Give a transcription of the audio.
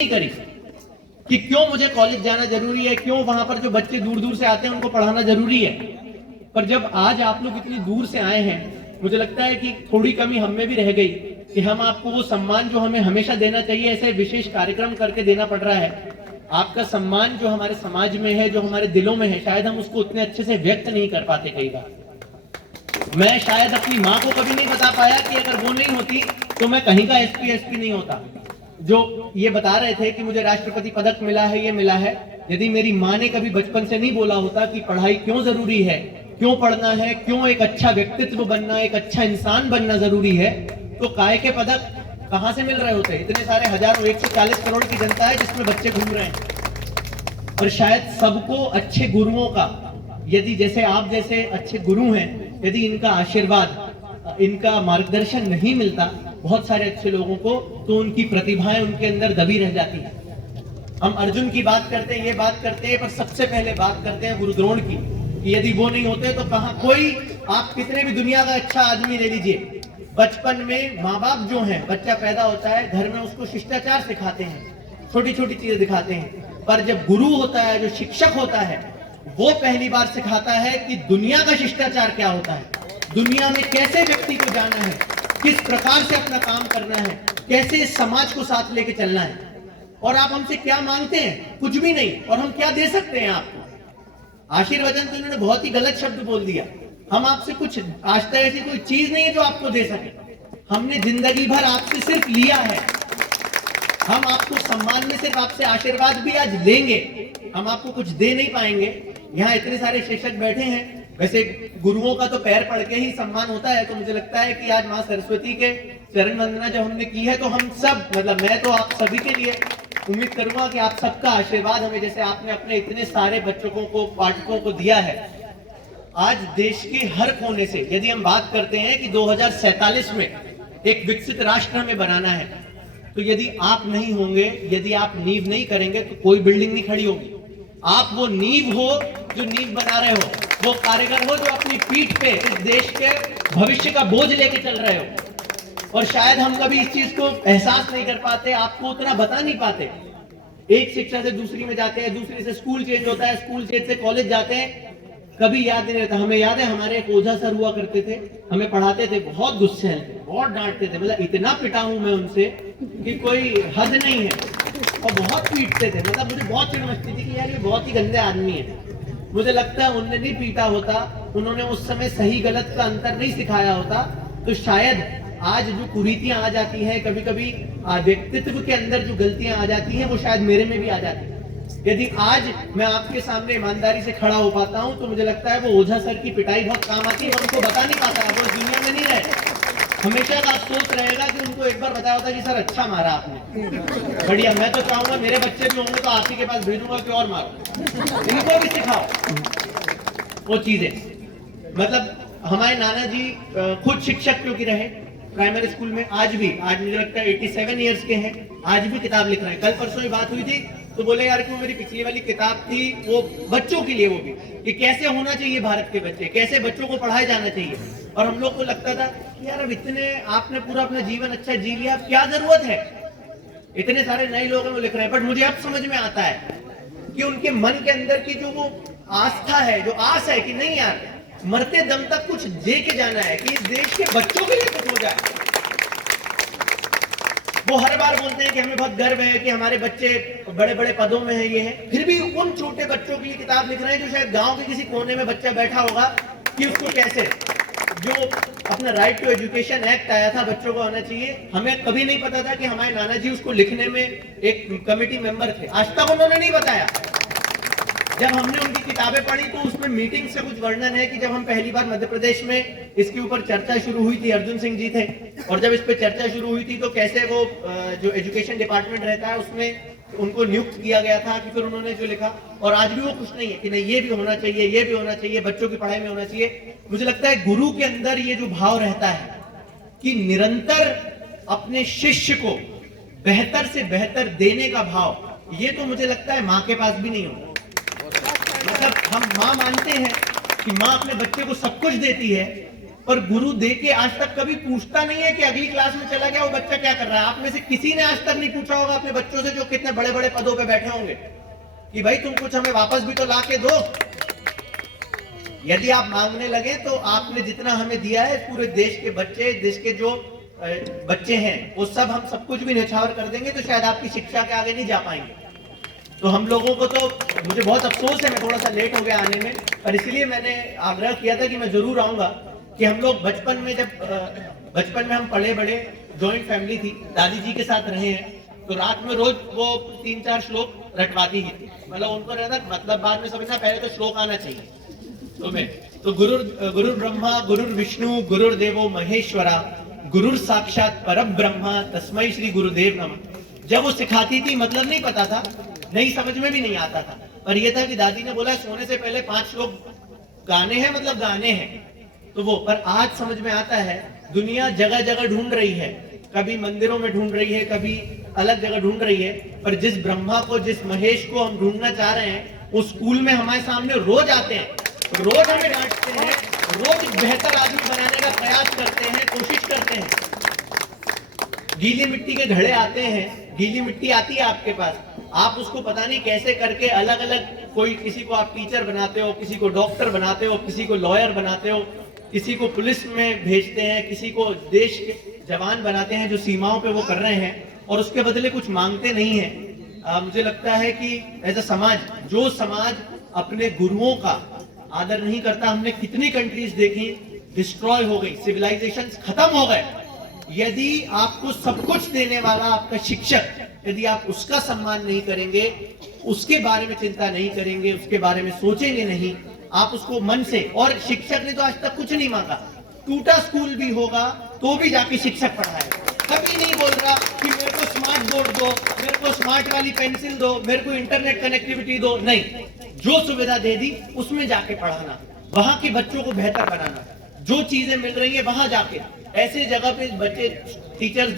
नहीं करी कि क्यों मुझे कॉलेज जाना जरूरी है, क्यों वहां पर जो बच्चे दूर दूर से आते हैं उनको पढ़ाना जरूरी है। पर जब आज आप लोग इतनी दूर से आए हैं, मुझे लगता है कि थोड़ी कमी हम में भी रह गई कि हम आपको वो सम्मान जो हमें हमेशा देना चाहिए ऐसे विशेष कार्यक्रम करके देना पड़ रहा है। आपका सम्मान जो हमारे समाज में है, जो हमारे दिलों में है, शायद हम उसको उतने अच्छे से व्यक्त नहीं कर पाते। कई बार मैं शायद अपनी माँ को कभी नहीं बता पाया कि अगर वो नहीं होती तो मैं कहीं का एसपी नहीं होता। जो ये बता रहे थे कि मुझे राष्ट्रपति पदक मिला है, ये मिला है, यदि मेरी माँ ने कभी बचपन से नहीं बोला होता कि पढ़ाई क्यों जरूरी है, क्यों पढ़ना है, क्यों एक अच्छा व्यक्तित्व बनना, एक अच्छा इंसान बनना जरूरी है, तो काय के पदक कहां से मिल रहे होते। इतने सारे हजारों 140 करोड़ की जनता है जिसमें बच्चे घूम रहे हैं। और शायद सबको अच्छे गुरुओं का, यदि जैसे आप जैसे अच्छे गुरु हैं, यदि इनका आशीर्वाद, इनका मार्गदर्शन नहीं मिलता बहुत सारे अच्छे लोगों को, तो उनकी प्रतिभाएं उनके अंदर दबी रह जाती है। हम अर्जुन की बात करते हैं, ये बात करते हैं, पर सबसे पहले बात करते हैं गुरु द्रोण की, कि यदि वो नहीं होते तो कहां कोई, आप कितने भी दुनिया का अच्छा आदमी ले लीजिए, बचपन में माँ बाप जो हैं, बच्चा पैदा होता है घर में, उसको शिष्टाचार सिखाते हैं, छोटी छोटी चीजें दिखाते हैं, पर जब गुरु होता है, जो शिक्षक होता है, वो पहली बार सिखाता है कि दुनिया का शिष्टाचार क्या होता है, दुनिया में कैसे व्यक्ति को जाना है, किस प्रकार से अपना काम करना है, कैसे समाज को साथ लेके चलना है। और आप हमसे क्या मांगते हैं? कुछ भी नहीं। और हम क्या दे सकते हैं आपको? आशीर्वचन तो इन्होंने बहुत ही गलत शब्द बोल दिया। हम आपसे कुछ, आज तक ऐसी कोई चीज नहीं है जो आपको दे सके। हमने जिंदगी भर आपसे सिर्फ लिया है। हम आपको सम्मान में सिर्फ आपसे आशीर्वाद भी आज लेंगे, हम आपको कुछ दे नहीं पाएंगे। यहाँ इतने सारे शिक्षक बैठे हैं, वैसे गुरुओं का तो पैर पड़ के ही सम्मान होता है, तो मुझे लगता है कि आज माँ सरस्वती के चरण वंदना जब हमने की है, तो हम सब, मतलब मैं तो आप सभी के लिए उम्मीद करूंगा कि आप सबका आशीर्वाद हमें, जैसे आपने अपने इतने सारे बच्चों को, पाठकों को दिया है। आज देश के हर कोने से, यदि हम बात करते हैं कि 2047 में एक विकसित राष्ट्र हमें बनाना है, तो यदि आप नहीं होंगे, यदि आप नींव नहीं करेंगे, तो कोई बिल्डिंग नहीं खड़ी होगी। आप वो नींव हो जो नींव बना रहे हो, वो कारीगर हो जो अपनी पीठ पे इस देश के भविष्य का बोझ लेके चल रहे हो। और शायद हम कभी इस चीज को एहसास नहीं कर पाते, आपको उतना बता नहीं पाते। एक शिक्षा से दूसरी में जाते हैं, दूसरी से स्कूल चेंज होता है, स्कूल चेंज से कॉलेज जाते हैं, कभी याद नहीं रहता। हमें याद है, हमारे एक ओझा सर हुआ करते थे, हमें पढ़ाते थे, बहुत गुस्से थे, बहुत डांटते थे, मतलब इतना पिटा हूं मैं उनसे कि कोई हद नहीं है। और बहुत पीटते थे, मतलब मुझे बहुत चिढ़ मचती थी कि यार ये बहुत ही गंदे आदमी है। मुझे लगता है उन्होंने नहीं पीटा होता, उन्होंने उस समय सही गलत का अंतर नहीं सिखाया होता, तो शायद आज जो कुरीतियां आ जाती हैं, कभी कभी व्यक्तित्व के अंदर जो गलतियां आ जाती हैं, वो शायद मेरे में भी आ जाती है। यदि आज मैं आपके सामने ईमानदारी से खड़ा हो पाता हूं, तो मुझे लगता है वो ओझा सर की पिटाई बहुत काम आती है। उनको बता नहीं पाता है, वो इस दुनिया में नहीं रहे। हमेशा का अफसोस रहेगा कि उनको एक बार बताया होता कि सर अच्छा मारा आपने, बढ़िया। मैं तो चाहूंगा मेरे बच्चे भी होंगे तो आप ही के पास भेजूंगा कि और मारो, इनको भी सिखाओ वो चीजें। मतलब हमारे नाना जी खुद शिक्षक क्योंकि रहे प्राइमरी स्कूल में, आज मुझे लगता है 87 ईयर्स के हैं, आज भी किताब लिख रहे हैं। कल परसों ही बात हुई थी, तो बोले यार कि वो मेरी पिछली वाली किताब थी, वो बच्चों के लिए, वो भी कि कैसे होना चाहिए भारत के बच्चे, कैसे बच्चों को पढ़ाया जाना चाहिए। और हम लोग को लगता था कि यार अब इतने, आपने पूरा अपना जीवन अच्छा जी लिया, अब क्या जरूरत है, इतने सारे नए लोग हैं वो लिख रहे हैं। बट मुझे अब समझ में आता है कि उनके मन के अंदर की जो वो आस्था है, जो आस है कि नहीं यार मरते दम तक कुछ दे के जाना है, कि इस देश के बच्चों के लिए कुछ हो जाए। वो हर बार बोलते हैं कि हमें बहुत गर्व है कि हमारे बच्चे बड़े बड़े पदों में हैं, ये है, फिर भी उन छोटे बच्चों के लिए किताब लिख रहे हैं जो शायद गांव के किसी कोने में बच्चा बैठा होगा, कि उसको कैसे, जो अपना राइट टू एजुकेशन एक्ट आया था, बच्चों को होना चाहिए। हमें कभी नहीं पता था कि हमारे नाना जी उसको लिखने में एक कमेटी मेंबर थे, आज तक उन्होंने नहीं बताया। जब हमने उनकी किताबें पढ़ी तो उसमें मीटिंग से कुछ वर्णन है कि जब हम पहली बार मध्य प्रदेश में इसके ऊपर चर्चा शुरू हुई थी, अर्जुन सिंह जी थे, और जब इस पे चर्चा शुरू हुई थी तो कैसे वो जो एजुकेशन डिपार्टमेंट रहता है उसमें उनको नियुक्त किया गया था, कि फिर उन्होंने जो लिखा, और आज भी वो खुश नहीं है कि नहीं ये भी होना चाहिए, ये भी होना चाहिए, बच्चों की पढ़ाई में होना चाहिए। मुझे लगता है गुरु के अंदर ये जो भाव रहता है कि निरंतर अपने शिष्य को बेहतर से बेहतर देने का भाव, ये तो मुझे लगता है माँ के पास भी नहीं होगा। मतलब हम माँ मानते हैं कि माँ अपने बच्चे को सब कुछ देती है, पर गुरु दे के आज तक कभी पूछता नहीं है कि अगली क्लास में चला गया वो बच्चा क्या कर रहा है। आप में से किसी ने आज तक नहीं पूछा होगा अपने बच्चों से जो कितने बड़े बड़े पदों पे बैठे होंगे कि भाई तुम कुछ हमें वापस भी तो ला के दो। यदि आप मांगने लगे तो आपने जितना हमें दिया है पूरे देश के बच्चे, देश के जो बच्चे हैं वो सब, हम सब कुछ भी न्यौछावर कर देंगे तो शायद आपकी शिक्षा के आगे नहीं जा पाएंगे। तो हम लोगों को तो, मुझे बहुत अफसोस है मैं थोड़ा सा लेट हो गया आने में, पर इसलिए मैंने आग्रह किया था कि मैं जरूर आऊंगा। कि हम लोग बचपन में जब बचपन में हम पढ़े बड़े, जॉइंट फैमिली थी, दादी जी के साथ रहे हैं, तो रात में रोज वो 3-4 श्लोक रटवाती ही थी। मतलब उनको रहता मतलब बाद में समझना, पहले तो श्लोक आना चाहिए तुम्हें। तो गुरु ब्रह्मा गुरुर विष्णु गुरुर्देवो महेश्वरा गुरुर साक्षात परब्रह्मा तस्मै श्री गुरुदेव नमः। जब वो सिखाती थी मतलब नहीं पता था, नहीं समझ में भी नहीं आता था, पर यह था कि दादी ने बोला सोने से पहले 5 श्लोक गाने हैं, मतलब गाने हैं तो वो। पर आज समझ में आता है दुनिया जगह जगह ढूंढ रही है, कभी मंदिरों में ढूंढ रही है, कभी अलग जगह ढूंढ रही है, पर जिस ब्रह्मा को, जिस महेश को हम ढूंढना चाह रहे हैं वो स्कूल में हमारे सामने रोज आते हैं, रोज हमें डांटते हैं, रोज बेहतर आदमी बनाने का प्रयास करते हैं, कोशिश करते हैं। गीली मिट्टी के घड़े आते हैं, गीली मिट्टी आती है आपके पास, आप उसको पता नहीं कैसे करके अलग अलग, कोई किसी को आप टीचर बनाते हो, किसी को डॉक्टर बनाते हो, किसी को लॉयर बनाते हो, किसी को पुलिस में भेजते हैं, किसी को देश के जवान बनाते हैं जो सीमाओं पे वो कर रहे हैं, और उसके बदले कुछ मांगते नहीं है। मुझे लगता है कि एज अ समाज, जो समाज अपने गुरुओं का आदर नहीं करता, हमने कितनी कंट्रीज देखी डिस्ट्रॉय हो गई, सिविलाइजेशन खत्म हो गए। यदि आपको सब कुछ देने वाला आपका शिक्षक, यदि आप उसका सम्मान नहीं करेंगे, उसके बारे में चिंता नहीं करेंगे, उसके बारे में सोचेंगे नहीं, आप उसको मन से, और शिक्षक ने तो आज तक कुछ नहीं मांगा, टूटा स्कूल भी होगा तो भी जाके शिक्षक पढ़ाएगा, कभी नहीं बोल रहा कि मेरे को स्मार्ट बोर्ड दो, मेरे को स्मार्ट वाली पेंसिल दो, मेरे को इंटरनेट कनेक्टिविटी दो, नहीं, जो सुविधा दे दी उसमें जाके पढ़ाना, वहां के बच्चों को बेहतर बनाना, जो चीजें मिल रही है वहां जाके, ऐसे जगह पे बच्चे, टीचर्स जो